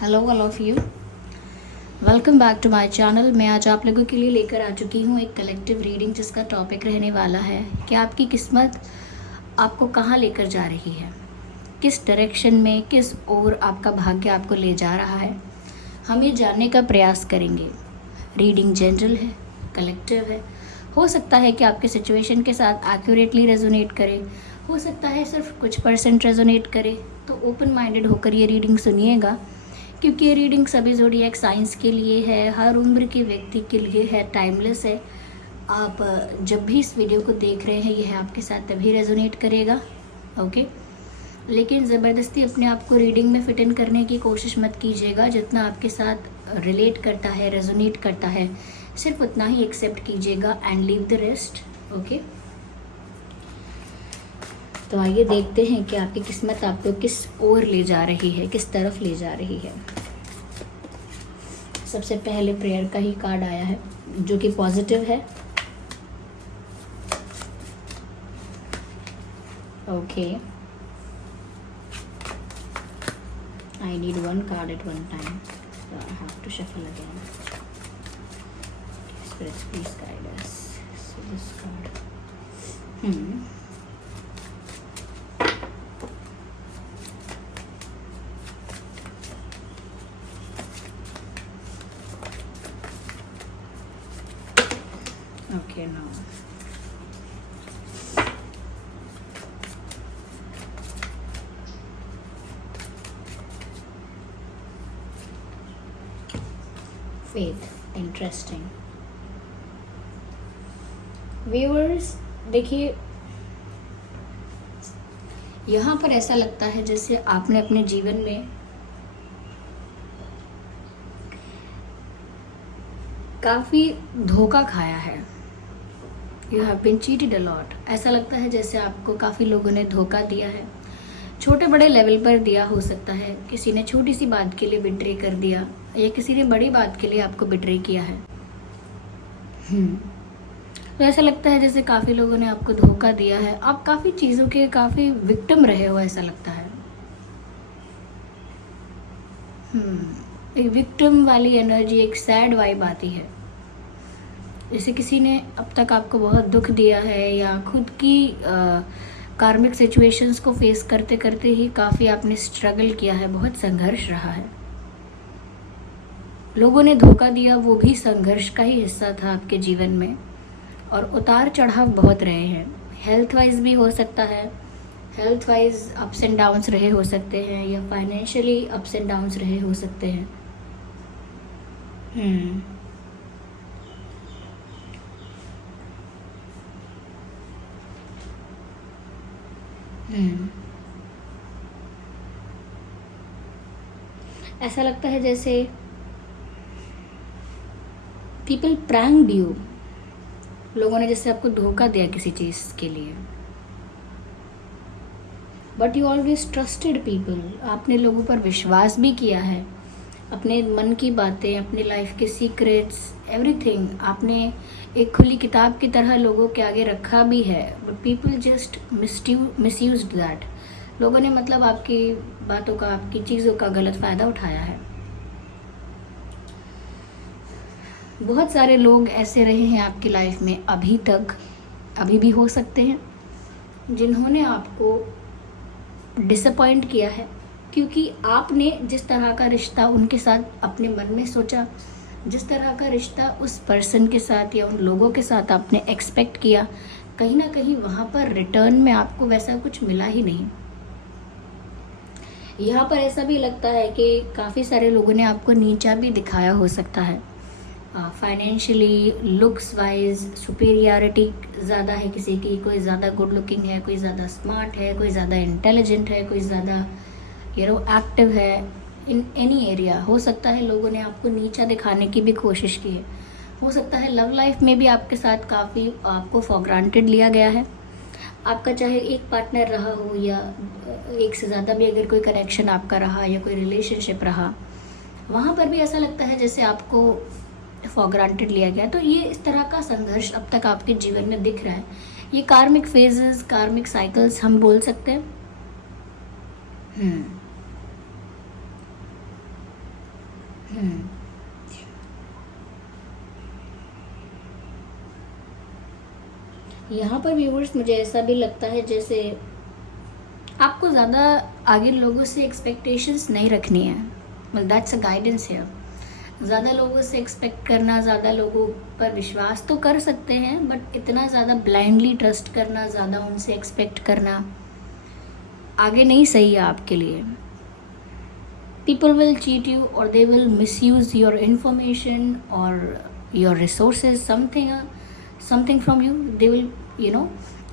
Hello all of you, welcome back to my channel. मैं आज आप लोगों के लिए लेकर आ चुकी हूँ एक कलेक्टिव रीडिंग जिसका टॉपिक रहने वाला है कि आपकी किस्मत आपको कहाँ लेकर जा रही है, किस डायरेक्शन में, किस ओर आपका भाग्य आपको ले जा रहा है। हम ये जानने का प्रयास करेंगे। रीडिंग जनरल है, कलेक्टिव है। हो सकता है कि आपके सिचुएशन के साथ एक्यूरेटली रेजोनेट करे, हो सकता है सिर्फ कुछ परसेंट रेजोनेट करे। तो ओपन माइंडेड होकर ये रीडिंग सुनिएगा, क्योंकि ये रीडिंग सभी ज़ोडिएक साइंस के लिए है, हर उम्र के व्यक्ति के लिए है, टाइमलेस है। आप जब भी इस वीडियो को देख रहे हैं यह आपके साथ तभी रेजोनेट करेगा, ओके। लेकिन ज़बरदस्ती अपने आप को रीडिंग में फिट इन करने की कोशिश मत कीजिएगा। जितना आपके साथ रिलेट करता है, रेजोनेट करता है, सिर्फ उतना ही एक्सेप्ट कीजिएगा and leave the rest, okay. तो आइए देखते हैं कि आपकी किस्मत आपको किस ओर ले जा रही है, किस तरफ ले जा रही है। सबसे पहले प्रेयर का ही कार्ड आया है जो कि पॉजिटिव है, okay. I need one card at one time, so I have to shuffle again. Spirits, please guide us. So this card. Okay, now. Faith, interesting. Viewers देखिए, यहाँ पर ऐसा लगता है जैसे आपने अपने जीवन में काफ़ी धोखा खाया है। You have been cheated a lot. ऐसा लगता है जैसे आपको काफ़ी लोगों ने धोखा दिया है, छोटे बड़े लेवल पर दिया हो सकता है। किसी ने छोटी सी बात के लिए बिट्रे कर दिया या किसी ने बड़ी बात के लिए आपको बिट्रे किया है। तो ऐसा लगता है जैसे काफ़ी लोगों ने आपको धोखा दिया है। आप काफ़ी चीज़ों के काफ़ी विक्टिम रहे हो, ऐसा लगता है। एक विक्टिम वाली एनर्जी, एक सैड वाइब आती है। जैसे किसी ने अब तक आपको बहुत दुख दिया है या खुद की कार्मिक सिचुएशंस को फेस करते करते ही काफ़ी आपने स्ट्रगल किया है, बहुत संघर्ष रहा है। लोगों ने धोखा दिया, वो भी संघर्ष का ही हिस्सा था आपके जीवन में। और उतार चढ़ाव बहुत रहे हैं। हेल्थ वाइज भी हो सकता है, health wise ups and downs रहे हो सकते हैं, या फाइनेंशियली अप्स एंड डाउन्स रहे हो सकते हैं। ऐसा लगता है जैसे पीपल प्रैंक्ड यू। लोगों ने जैसे आपको धोखा दिया किसी चीज़ के लिए, but you always trusted people. आपने लोगों पर विश्वास भी किया है, अपने मन की बातें, अपने लाइफ के सीक्रेट्स, एवरीथिंग आपने एक खुली किताब की तरह लोगों के आगे रखा भी है। But people just misused that. लोगों ने मतलब आपकी बातों का, आपकी चीज़ों का गलत फ़ायदा उठाया है। बहुत सारे लोग ऐसे रहे हैं आपकी लाइफ में अभी तक, अभी भी हो सकते हैं, जिन्होंने आपको डिसअपॉइंट किया है, क्योंकि आपने जिस तरह का रिश्ता उनके साथ अपने मन में सोचा, जिस तरह का रिश्ता उस पर्सन के साथ या उन लोगों के साथ आपने एक्सपेक्ट किया, कहीं ना कहीं वहाँ पर रिटर्न में आपको वैसा कुछ मिला ही नहीं। यहाँ पर ऐसा भी लगता है कि काफ़ी सारे लोगों ने आपको नीचा भी दिखाया हो सकता है। फाइनेंशियली, लुक्स वाइज सुपीरियरिटी ज़्यादा है किसी की, कोई ज़्यादा गुड लुकिंग है, कोई ज़्यादा स्मार्ट है, कोई ज़्यादा इंटेलिजेंट है, कोई ज़्यादा एक्टिव है इन एनी एरिया। हो सकता है लोगों ने आपको नीचा दिखाने की भी कोशिश की है। हो सकता है लव लाइफ में भी आपके साथ काफ़ी आपको फॉर ग्रांटेड लिया गया है। आपका चाहे एक पार्टनर रहा हो या एक से ज़्यादा भी अगर कोई कनेक्शन आपका रहा या कोई रिलेशनशिप रहा, वहाँ पर भी ऐसा लगता है जैसे आपको फॉर ग्रांटेड लिया गया। तो ये इस तरह का संघर्ष अब तक आपके जीवन में दिख रहा है। ये कार्मिक फेजेस, कार्मिक साइकिल्स हम बोल सकते हैं। हम्म। यहाँ पर व्यूवर्स मुझे ऐसा भी लगता है जैसे आपको ज़्यादा आगे लोगों से एक्सपेक्टेशंस नहीं रखनी है, मतलब दैट्स अ गाइडेंस है। ज़्यादा लोगों से एक्सपेक्ट करना, ज़्यादा लोगों पर विश्वास तो कर सकते हैं, बट इतना ज़्यादा ब्लाइंडली ट्रस्ट करना, ज़्यादा उनसे एक्सपेक्ट करना आगे नहीं सही है आपके लिए। People will cheat you or they will misuse your information or your resources, something from you. They will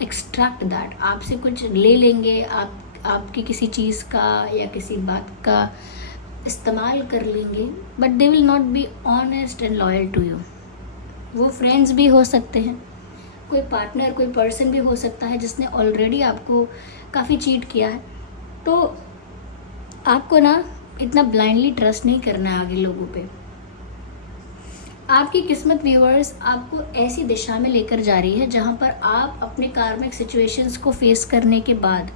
extract that. आपसे कुछ ले लेंगे, आपकी किसी चीज़ का या किसी बात का इस्तेमाल कर लेंगे, but they will not be honest and loyal to you. वो फ्रेंड्स भी हो सकते हैं, कोई पार्टनर, कोई पर्सन भी हो सकता है जिसने ऑलरेडी आपको काफ़ी चीट किया है। तो आपको ना इतना ब्लाइंडली ट्रस्ट नहीं करना है आगे लोगों पे। आपकी किस्मत व्यूअर्स आपको ऐसी दिशा में लेकर जा रही है जहाँ पर आप अपने कार्मिक सिचुएशंस को फेस करने के बाद,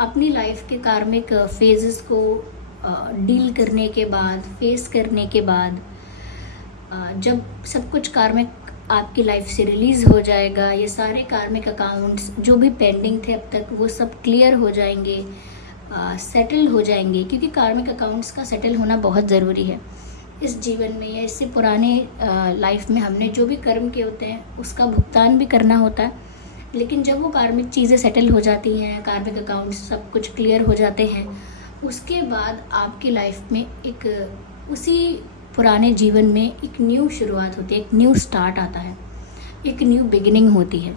अपनी लाइफ के कार्मिक फेजेस को डील करने के बाद, फेस करने के बाद, जब सब कुछ कार्मिक आपकी लाइफ से रिलीज़ हो जाएगा, ये सारे कार्मिक अकाउंट्स जो भी पेंडिंग थे अब तक वो सब क्लियर हो जाएंगे, सेटल हो जाएंगे, क्योंकि कार्मिक अकाउंट्स का सेटल होना बहुत ज़रूरी है इस जीवन में या इससे पुराने लाइफ में हमने जो भी कर्म किए होते हैं उसका भुगतान भी करना होता है। लेकिन जब वो कार्मिक चीज़ें सेटल हो जाती हैं, कार्मिक अकाउंट्स सब कुछ क्लियर हो जाते हैं, उसके बाद आपकी लाइफ में एक उसी पुराने जीवन में एक न्यू शुरुआत होती है, एक न्यू स्टार्ट आता है, एक न्यू बिगिनिंग होती है,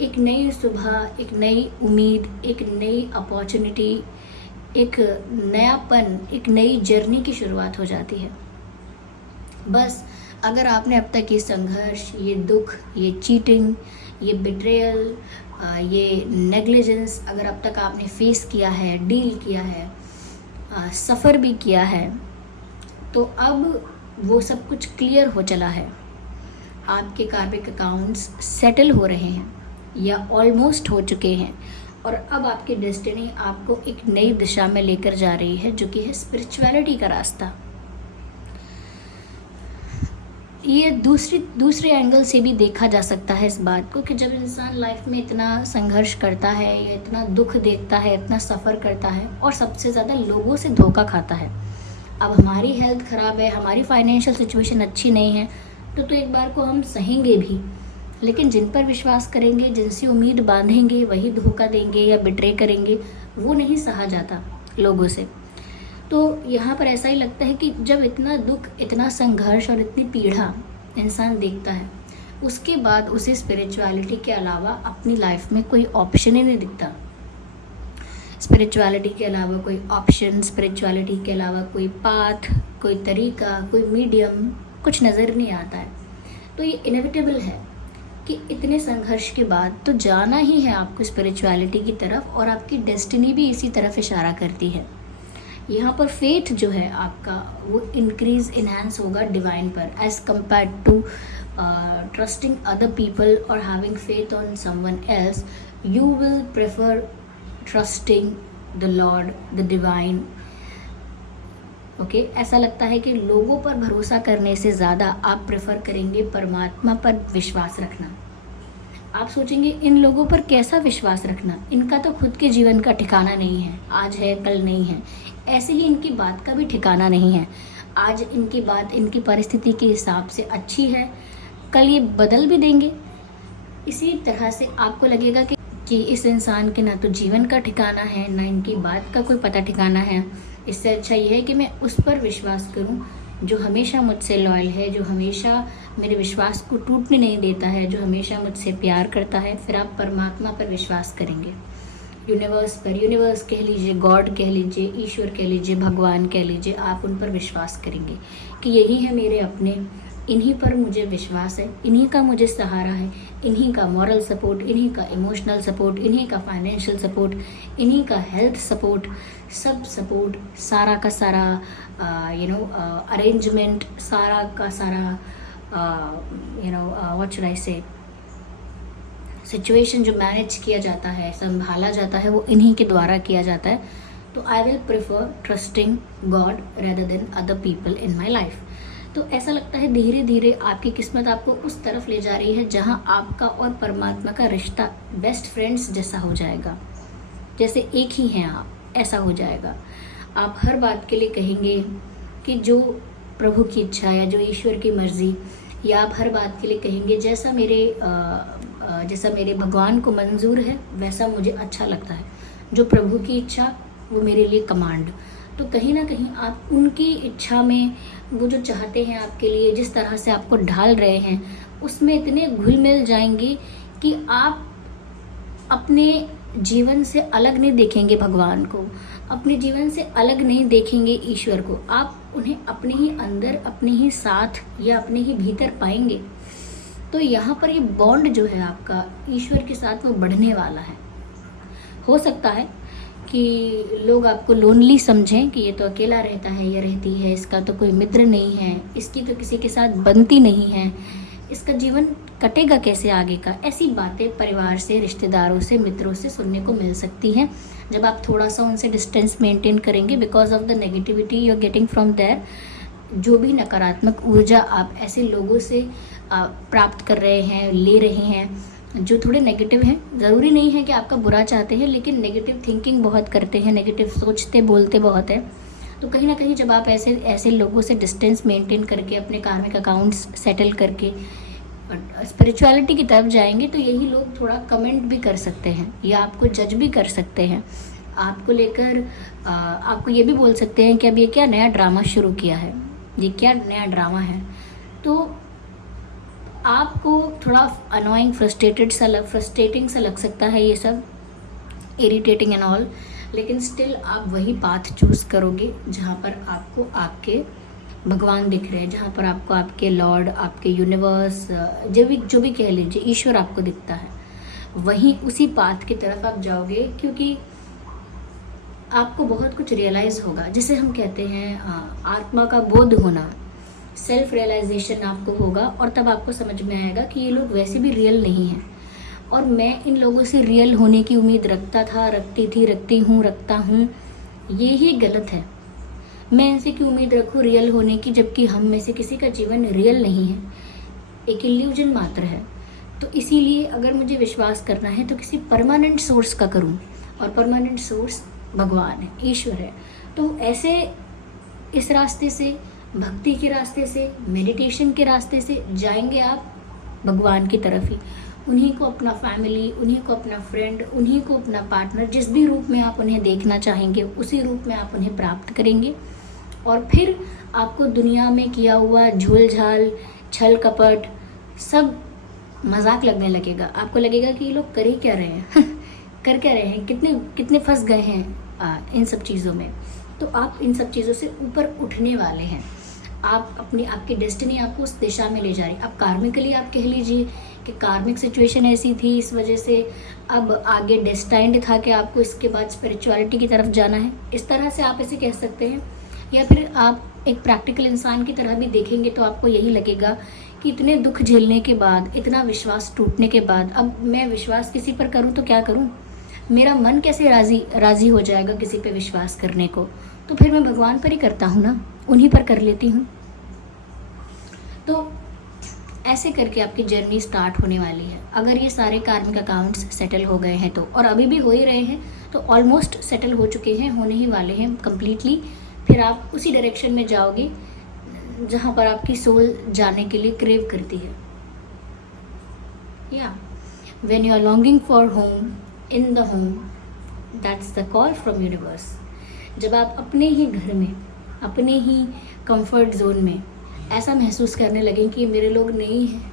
एक नई सुबह, एक नई उम्मीद, एक नई अपॉर्चुनिटी, एक नयापन, एक नई जर्नी की शुरुआत हो जाती है। बस अगर आपने अब तक ये संघर्ष, ये दुख, ये चीटिंग, ये बिट्रेयल, ये नेग्लिजेंस अगर अब तक आपने फेस किया है, डील किया है, सफ़र भी किया है, तो अब वो सब कुछ क्लियर हो चला है। आपके कार्मिक अकाउंट्स सेटल हो रहे हैं या ऑलमोस्ट हो चुके हैं और अब आपकी डेस्टिनी आपको एक नई दिशा में लेकर जा रही है, जो कि है स्पिरिचुअलिटी का रास्ता। ये दूसरे एंगल से भी देखा जा सकता है इस बात को कि जब इंसान लाइफ में इतना संघर्ष करता है या इतना दुख देखता है, इतना सफ़र करता है और सबसे ज़्यादा लोगों से धोखा खाता है। अब हमारी हेल्थ ख़राब है, हमारी फाइनेंशियल सिचुएशन अच्छी नहीं है, तो एक बार को हम सहेंगे भी, लेकिन जिन पर विश्वास करेंगे, जिनसे उम्मीद बांधेंगे, वही धोखा देंगे या बिट्रे करेंगे, वो नहीं सहा जाता लोगों से। तो यहाँ पर ऐसा ही लगता है कि जब इतना दुख, इतना संघर्ष और इतनी पीड़ा इंसान देखता है, उसके बाद उसे स्पिरिचुअलिटी के अलावा अपनी लाइफ में कोई ऑप्शन ही नहीं दिखता। स्पिरिचुअलिटी के अलावा कोई ऑप्शन, स्पिरिचुअलिटी के अलावा कोई पाथ, कोई तरीका, कोई मीडियम कुछ नज़र नहीं आता है। तो ये इनएविटेबल है कि इतने संघर्ष के बाद तो जाना ही है आपको स्पिरिचुअलिटी की तरफ, और आपकी डेस्टिनी भी इसी तरफ इशारा करती है। यहाँ पर फेथ जो है आपका वो इंक्रीज, इन्हांस होगा डिवाइन पर, as compare to trusting other people और having faith on someone else. You will prefer trusting the lord, the divine. Okay, ऐसा लगता है कि लोगों पर भरोसा करने से ज़्यादा आप प्रेफर करेंगे परमात्मा पर विश्वास रखना। आप सोचेंगे इन लोगों पर कैसा विश्वास रखना, इनका तो खुद के जीवन का ठिकाना नहीं है, आज है कल नहीं है। ऐसे ही इनकी बात का भी ठिकाना नहीं है, आज इनकी बात इनकी परिस्थिति के हिसाब से अच्छी है, कल ये बदल भी देंगे। इसी तरह से आपको लगेगा कि इस इंसान के ना तो जीवन का ठिकाना है, ना इनकी बात का कोई पता ठिकाना है। इससे अच्छा ये है कि मैं उस पर विश्वास करूं जो हमेशा मुझसे लॉयल है, जो हमेशा मेरे विश्वास को टूटने नहीं देता है, जो हमेशा मुझसे प्यार करता है। फिर आप परमात्मा पर विश्वास करेंगे, यूनिवर्स पर, यूनिवर्स कह लीजिए, गॉड कह लीजिए, ईश्वर कह लीजिए, भगवान कह लीजिए, आप उन पर विश्वास करेंगे कि यही है मेरे अपने, इन्हीं पर मुझे विश्वास है, इन्हीं का मुझे सहारा है, इन्हीं का मॉरल सपोर्ट, इन्हीं का इमोशनल सपोर्ट, इन्हीं का फाइनेंशियल सपोर्ट, इन्हीं का हेल्थ सपोर्ट, सब सपोर्ट, सारा का सारा अरेंजमेंट, सारा का सारा व्हाट शुड आई से, सिचुएशन जो मैनेज किया जाता है, संभाला जाता है, वो इन्हीं के द्वारा किया जाता है। तो I will prefer trusting God rather than other people in my life. तो ऐसा लगता है धीरे धीरे आपकी किस्मत आपको उस तरफ ले जा रही है जहाँ आपका और परमात्मा का रिश्ता बेस्ट फ्रेंड्स जैसा हो जाएगा, जैसे एक ही हैं आप, ऐसा हो जाएगा। आप हर बात के लिए कहेंगे कि जो प्रभु की इच्छा या जो ईश्वर की मर्ज़ी, या आप हर बात के लिए कहेंगे जैसा मेरे भगवान को मंजूर है वैसा मुझे अच्छा लगता है, जो प्रभु की इच्छा वो मेरे लिए कमांड। तो कहीं ना कहीं आप उनकी इच्छा में, वो जो चाहते हैं आपके लिए, जिस तरह से आपको ढाल रहे हैं, उसमें इतने घुल मिल जाएंगे कि आप अपने जीवन से अलग नहीं देखेंगे भगवान को, अपने जीवन से अलग नहीं देखेंगे ईश्वर को। आप उन्हें अपने ही अंदर, अपने ही साथ या अपने ही भीतर पाएंगे। तो यहाँ पर ये बॉन्ड जो है आपका ईश्वर के साथ वो बढ़ने वाला है। हो सकता है कि लोग आपको लोनली समझें कि ये तो अकेला रहता है या रहती है, इसका तो कोई मित्र नहीं है, इसकी तो किसी के साथ बनती नहीं है, इसका जीवन कटेगा कैसे आगे का। ऐसी बातें परिवार से, रिश्तेदारों से, मित्रों से सुनने को मिल सकती हैं जब आप थोड़ा सा उनसे डिस्टेंस मेंटेन करेंगे, because of the negativity you are getting from there. जो भी नकारात्मक ऊर्जा आप ऐसे लोगों से प्राप्त कर रहे हैं, ले रहे हैं जो थोड़े नेगेटिव हैं, ज़रूरी नहीं है कि आपका बुरा चाहते हैं, लेकिन नेगेटिव थिंकिंग बहुत करते हैं, नेगेटिव सोचते बोलते बहुत है। तो कहीं ना कहीं जब आप ऐसे लोगों से डिस्टेंस मेंटेन करके, अपने कार्मिक अकाउंट्स सेटल करके स्पिरिचुअलिटी की तरफ जाएंगे, तो यही लोग थोड़ा कमेंट भी कर सकते हैं या आपको जज भी कर सकते हैं। आपको लेकर आपको ये भी बोल सकते हैं कि अब ये क्या नया ड्रामा शुरू किया है, ये क्या नया ड्रामा है। तो आपको थोड़ा अनोइंग, फ्रस्ट्रेटिंग सा लग सकता है ये सब, इरिटेटिंग एंड ऑल, लेकिन स्टिल आप वही पाथ चूज़ करोगे जहाँ पर आपको आपके भगवान दिख रहे हैं, जहाँ पर आपको आपके लॉर्ड, आपके यूनिवर्स, जो भी कह लीजिए, ईश्वर आपको दिखता है, वहीं उसी पाथ की तरफ आप जाओगे। क्योंकि आपको बहुत कुछ रियलाइज़ होगा, जिसे हम कहते हैं आत्मा का बोध होना, सेल्फ रियलाइजेशन आपको होगा, और तब आपको समझ में आएगा कि ये लोग वैसे भी रियल नहीं हैं और मैं इन लोगों से रियल होने की उम्मीद रखता था, रखती थी, रखती हूँ, रखता हूँ, ये ही गलत है। मैं इनसे क्यों उम्मीद रखूँ रियल होने की, जबकि हम में से किसी का जीवन रियल नहीं है, एक इल्यूजन मात्र है। तो इसीलिए अगर मुझे विश्वास करना है तो किसी परमानेंट सोर्स का करूँ, और परमानेंट सोर्स भगवान है, ईश्वर है। तो ऐसे इस रास्ते से, भक्ति के रास्ते से, मेडिटेशन के रास्ते से जाएंगे आप भगवान की तरफ ही। उन्हीं को अपना फैमिली, उन्हीं को अपना फ्रेंड, उन्हीं को अपना पार्टनर, जिस भी रूप में आप उन्हें देखना चाहेंगे उसी रूप में आप उन्हें प्राप्त करेंगे। और फिर आपको दुनिया में किया हुआ झूल झाल, छल कपट सब मजाक लगने लगेगा। आपको लगेगा कि ये लोग कर ही क्या रहे हैं कर क्या रहे हैं, कितने फंस गए हैं इन सब चीज़ों में। तो आप इन सब चीज़ों से ऊपर उठने वाले हैं। आपकी डेस्टिनी आपको उस दिशा में ले जा रही है। अब कार्मिकली आप कह लीजिए कि कार्मिक सिचुएशन ऐसी थी, इस वजह से अब आगे डेस्टाइंड था कि आपको इसके बाद स्पिरिचुअलिटी की तरफ जाना है, इस तरह से आप इसे कह सकते हैं। या फिर आप एक प्रैक्टिकल इंसान की तरह भी देखेंगे तो आपको यही लगेगा कि इतने दुख झेलने के बाद, इतना विश्वास टूटने के बाद, अब मैं विश्वास किसी पर करूं तो क्या करूं, मेरा मन कैसे राज़ी हो जाएगा किसी पे विश्वास करने को, तो फिर मैं भगवान पर ही करता हूँ ना, उन्हीं पर कर लेती हूँ। तो ऐसे करके आपकी जर्नी स्टार्ट होने वाली है। अगर ये सारे कार्मिक अकाउंट्स सेटल हो गए हैं तो, और अभी भी हो ही रहे हैं, तो ऑलमोस्ट सेटल हो चुके हैं, होने ही वाले हैं कम्प्लीटली। फिर आप उसी डायरेक्शन में जाओगे जहाँ पर आपकी सोल जाने के लिए क्रेव करती है। या when you are longing for home in the home, that's the call from universe. जब आप अपने ही घर में, अपने ही कंफर्ट जोन में ऐसा महसूस करने लगे कि ये मेरे लोग नहीं हैं,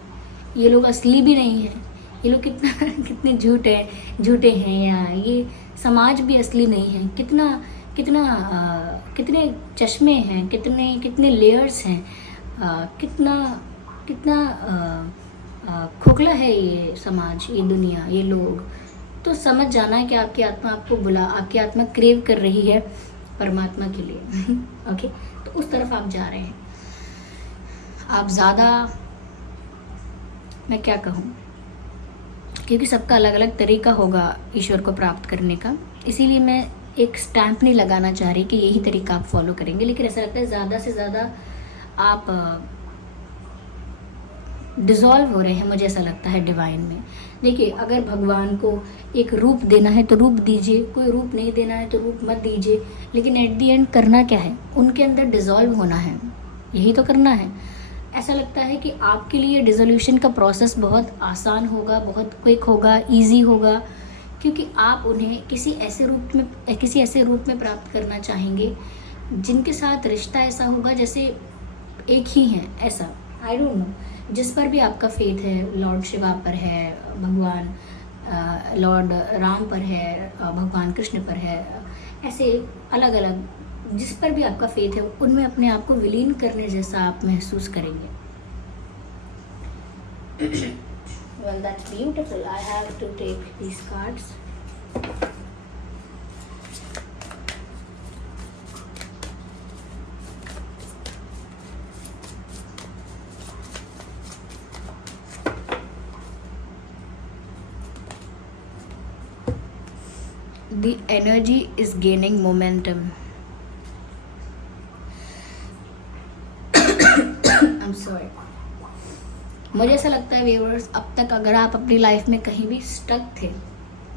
ये लोग असली भी नहीं हैं, ये लोग कितने झूठे हैं, या ये समाज भी असली नहीं है, कितने चश्मे हैं, कितने लेयर्स हैं, कितना खोखला है ये समाज, ये दुनिया, ये लोग। तो समझ जाना है कि आपकी आत्मा आपकी आत्मा क्रेव कर रही है परमात्मा के लिए ओके। तो उस तरफ आप जा रहे हैं। आप ज़्यादा, मैं क्या कहूँ, क्योंकि सबका अलग अलग तरीका होगा ईश्वर को प्राप्त करने का, इसीलिए मैं एक स्टैंप नहीं लगाना चाह रही कि यही तरीका आप फॉलो करेंगे, लेकिन ऐसा लगता है ज़्यादा से ज़्यादा आप डिज़ोल्व हो रहे हैं, मुझे ऐसा लगता है डिवाइन में। देखिए, अगर भगवान को एक रूप देना है तो रूप दीजिए, कोई रूप नहीं देना है तो रूप मत दीजिए, लेकिन एट दी एंड करना क्या है, उनके अंदर डिज़ोल्व होना है, यही तो करना है। ऐसा लगता है कि आपके लिए डिज़ोल्यूशन का प्रोसेस बहुत आसान होगा, बहुत क्विक होगा, ईजी होगा, क्योंकि आप उन्हें किसी ऐसे रूप में प्राप्त करना चाहेंगे जिनके साथ रिश्ता ऐसा होगा जैसे एक ही हैं, ऐसा। आई डोंट नो, जिस पर भी आपका फेथ है, लॉर्ड शिवा पर है, भगवान लॉर्ड राम पर है, भगवान कृष्ण पर है, ऐसे अलग अलग जिस पर भी आपका फेथ है, उनमें अपने आप को विलीन करने जैसा आप महसूस करेंगे। Well, that's beautiful. I have to take these cards. The energy is gaining momentum. I'm sorry. मुझे ऐसा लगता है व्यूअर्स, अब तक अगर आप अपनी लाइफ में कहीं भी स्टक थे,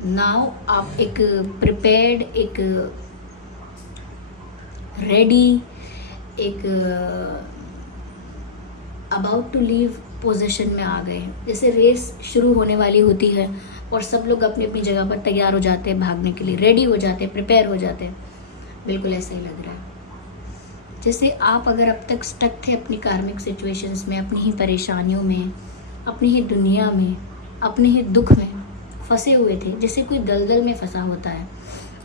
नाउ आप एक प्रिपेयर्ड, एक रेडी, एक अबाउट टू लीव पोजीशन में आ गए। जैसे रेस शुरू होने वाली होती है और सब लोग अपनी अपनी जगह पर तैयार हो जाते हैं भागने के लिए, रेडी हो जाते हैं, प्रिपेयर हो जाते हैं। बिल्कुल ऐसा ही लग रहा है जैसे आप अगर अब तक स्टक थे अपनी कार्मिक सिचुएशंस में, अपनी ही परेशानियों में, अपनी ही दुनिया में, अपने ही दुख में फंसे हुए थे, जैसे कोई दलदल में फंसा होता है।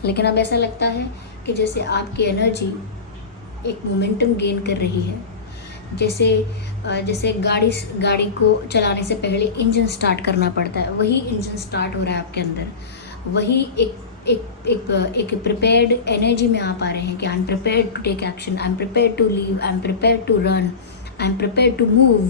लेकिन अब ऐसा लगता है कि जैसे आपकी एनर्जी एक मोमेंटम गेन कर रही है, जैसे गाड़ी को चलाने से पहले इंजन स्टार्ट करना पड़ता है, वही इंजन स्टार्ट हो रहा है आपके अंदर। वही एक प्रिपेयर्ड एनर्जी में आप आ रहे हैं कि I am prepared to take action, I am prepared to leave, I am prepared to run, I am prepared to move.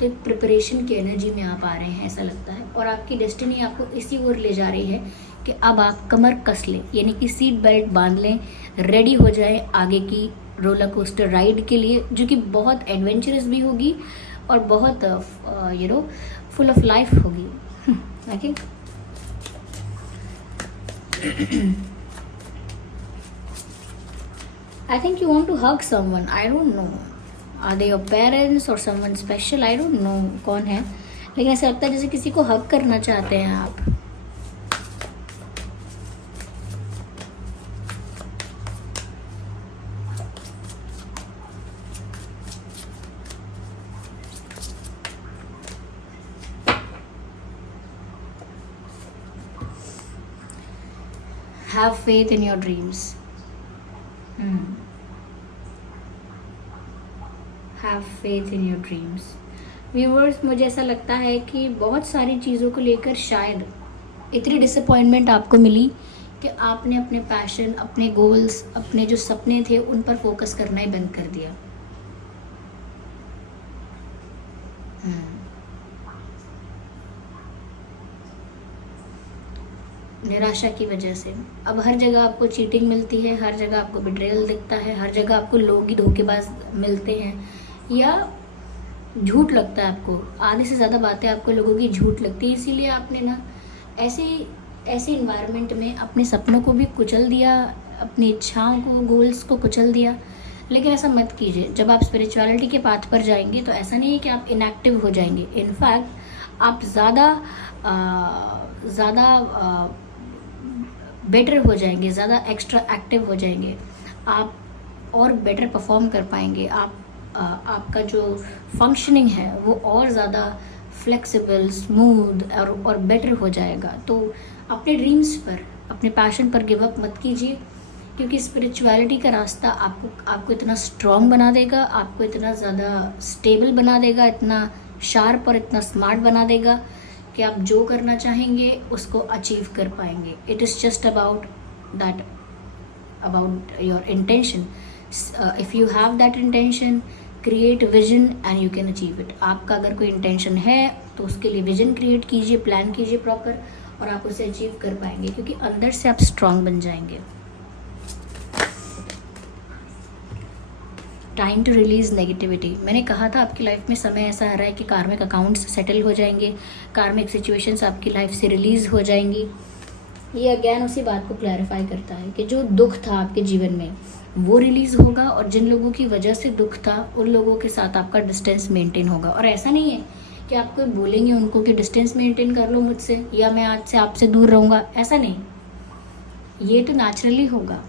तो एक प्रिपरेशन की एनर्जी में आप आ रहे हैं ऐसा लगता है। और आपकी डेस्टिनी आपको इसी ओर ले जा रही है कि अब आप कमर कस लें, यानी कि सीट बेल्ट बांध लें, रेडी हो जाएं आगे की रोलर कोस्टर राइड के लिए, जो कि बहुत एडवेंचरस भी होगी और बहुत फुल ऑफ लाइफ होगी। Okay, I think you want to hug someone. I don't know. Are they your parents or someone special? I don't know कौन है, लेकिन ऐसा लगता है जैसे किसी को हग करना चाहते हैं आप। Have faith in your dreams. Have faith in your dreams. Viewers, मुझे ऐसा लगता है कि बहुत सारी चीज़ों को लेकर शायद इतनी डिसअपॉइंटमेंट आपको मिली कि आपने अपने पैशन, अपने गोल्स, अपने जो सपने थे उन पर फोकस करना ही बंद कर दिया। निराशा की वजह से अब हर जगह आपको चीटिंग मिलती है, हर जगह आपको बिट्रेयल दिखता है, हर जगह आपको लोग ही धोखेबाज मिलते हैं या झूठ लगता है आपको। आधे से ज़्यादा बातें आपको लोगों की झूठ लगती है, इसीलिए आपने ना ऐसे इन्वायरमेंट में अपने सपनों को भी कुचल दिया, अपनी इच्छाओं को, गोल्स को कुचल दिया। लेकिन ऐसा मत कीजिए। जब आप स्पिरिचुअलिटी के पाथ पर जाएंगे तो ऐसा नहीं है कि आप इनएक्टिव हो जाएंगे। इनफैक्ट आप ज़्यादा बेटर हो जाएंगे, ज़्यादा एक्स्ट्रा एक्टिव हो जाएंगे, आप और बेटर परफॉर्म कर पाएंगे। आपका जो फंक्शनिंग है वो और ज़्यादा फ्लेक्सिबल, स्मूथ और बेटर हो जाएगा। तो अपने ड्रीम्स पर, अपने पैशन पर गिव अप मत कीजिए, क्योंकि स्पिरिचुअलिटी का रास्ता आपको इतना स्ट्रॉन्ग बना देगा, आपको इतना ज़्यादा स्टेबल बना देगा, इतना शार्प और इतना स्मार्ट बना देगा कि आप जो करना चाहेंगे उसको अचीव कर पाएंगे। It is just about your intention. If you have that intention, create vision and you can achieve it. आपका अगर कोई इंटेंशन है तो उसके लिए विजन क्रिएट कीजिए, प्लान कीजिए प्रॉपर, और आप उसे अचीव कर पाएंगे, क्योंकि अंदर से आप स्ट्रांग बन जाएंगे। Time to release negativity. मैंने कहा था आपकी लाइफ में समय ऐसा आ रहा है कि कार्मिक अकाउंट्स सेटल हो जाएंगे, कार्मिक सिचुएशंस आपकी लाइफ से रिलीज़ हो जाएंगी। ये अगेन उसी बात को क्लैरिफाई करता है कि जो दुख था आपके जीवन में वो रिलीज़ होगा, और जिन लोगों की वजह से दुख था उन लोगों के साथ आपका डिस्टेंस मेंटेन होगा। और ऐसा नहीं है कि आप कोई बोलेंगे उनको कि डिस्टेंस मेंटेन कर लो मुझसे, या मैं आज से आपसे दूर रहूँगा, ऐसा नहीं, ये तो नेचुरली होगा।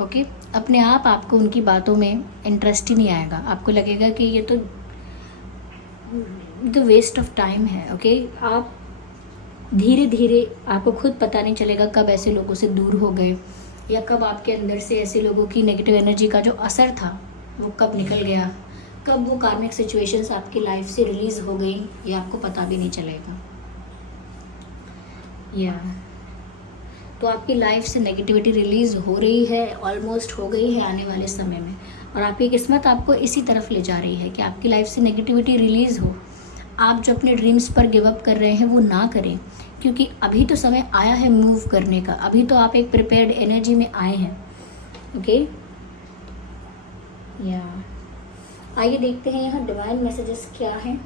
ओके, अपने आप आपको उनकी बातों में इंटरेस्ट ही नहीं आएगा, आपको लगेगा कि ये तो वेस्ट ऑफ टाइम है। ओके, आप धीरे धीरे, आपको खुद पता नहीं चलेगा कब ऐसे लोगों से दूर हो गए, या कब आपके अंदर से ऐसे लोगों की नेगेटिव एनर्जी का जो असर था वो कब निकल गया, कब वो कार्मिक सिचुएशंस आपकी लाइफ से रिलीज़ हो गई, ये आपको पता भी नहीं चलेगा। या तो आपकी लाइफ से नेगेटिविटी रिलीज़ हो रही है, ऑलमोस्ट हो गई है आने वाले समय में, और आपकी किस्मत आपको इसी तरफ ले जा रही है कि आपकी लाइफ से नेगेटिविटी रिलीज़ हो। आप जो अपने ड्रीम्स पर गिव अप कर रहे हैं वो ना करें, क्योंकि अभी तो समय आया है मूव करने का, अभी तो आप एक प्रिपेयर्ड एनर्जी में आए हैं। ओके, या आइए देखते हैं यहाँ डिवाइन मैसेजेस क्या हैं।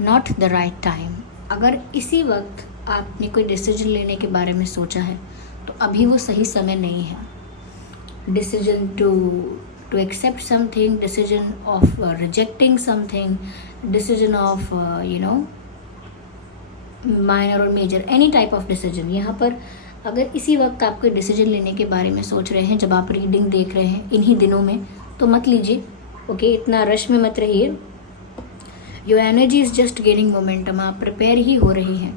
Not the right time. अगर इसी वक्त आपने कोई डिसीजन लेने के बारे में सोचा है तो अभी वो सही समय नहीं है। Decision to accept something, decision of rejecting something, decision of minor और major, any type of decision. यहाँ पर अगर इसी वक्त आप कोई डिसीजन लेने के बारे में सोच रहे हैं, जब आप रीडिंग देख रहे हैं इन्हीं दिनों में, तो मत लीजिए। ओके, इतना रश में मत रहिए। Your energy is just gaining momentum, आप प्रिपेयर ही हो रही हैं,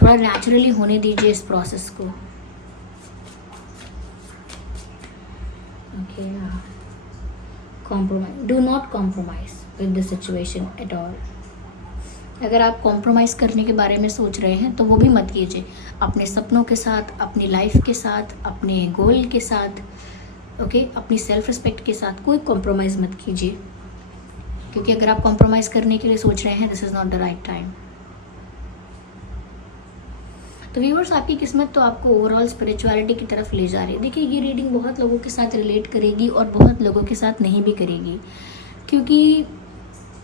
थोड़ा नेचुरली होने दीजिए इस प्रोसेस को। Okay, compromise, do not compromise with the situation at all. अगर आप कॉम्प्रोमाइज़ करने के बारे में सोच रहे हैं तो वो भी मत कीजिए, अपने सपनों के साथ, अपनी लाइफ के साथ, अपने गोल के साथ, ओके, अपनी सेल्फ रिस्पेक्ट के साथ कोई कॉम्प्रोमाइज़ मत कीजिए, क्योंकि अगर आप कॉम्प्रोमाइज़ करने के लिए सोच रहे हैं, this is not the right time. तो व्यूअर्स, आपकी किस्मत तो आपको ओवरऑल स्पिरिचुअलिटी की तरफ ले जा रही है। देखिए, ये रीडिंग बहुत लोगों के साथ रिलेट करेगी और बहुत लोगों के साथ नहीं भी करेगी, क्योंकि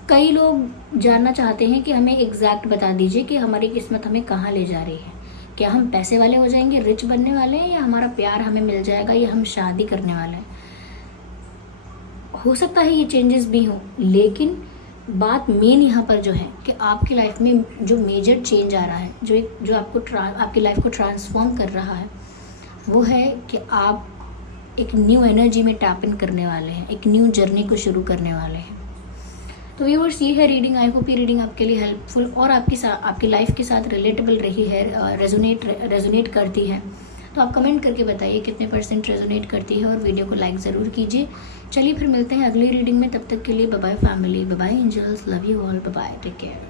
कई लोग जानना चाहते हैं कि हमें एग्जैक्ट बता दीजिए कि हमारी किस्मत हमें कहाँ ले जा रही है। क्या हम पैसे वाले हो जाएंगे, रिच बनने वाले हैं, या हमारा प्यार हमें मिल जाएगा, या हम शादी करने वाले हैं। हो सकता है ये चेंजेस भी हों, लेकिन बात मेन यहाँ पर जो है कि आपकी लाइफ में जो मेजर चेंज आ रहा है, जो आपकी लाइफ को ट्रांसफॉर्म कर रहा है, वो है कि आप एक न्यू एनर्जी में टैप इन करने वाले हैं, एक न्यू जर्नी को शुरू करने वाले हैं। तो व्यूअर्स, ये है रीडिंग। आई होप ये रीडिंग आपके लिए हेल्पफुल और आपकी लाइफ के साथ रिलेटेबल रही है, रेजोनेट करती है। तो आप कमेंट करके बताइए कितने % रेजोनेट करती है, और वीडियो को लाइक ज़रूर कीजिए। चलिए फिर मिलते हैं अगली रीडिंग में, तब तक के लिए bye bye family, bye bye angels, love you all, bye bye, take care.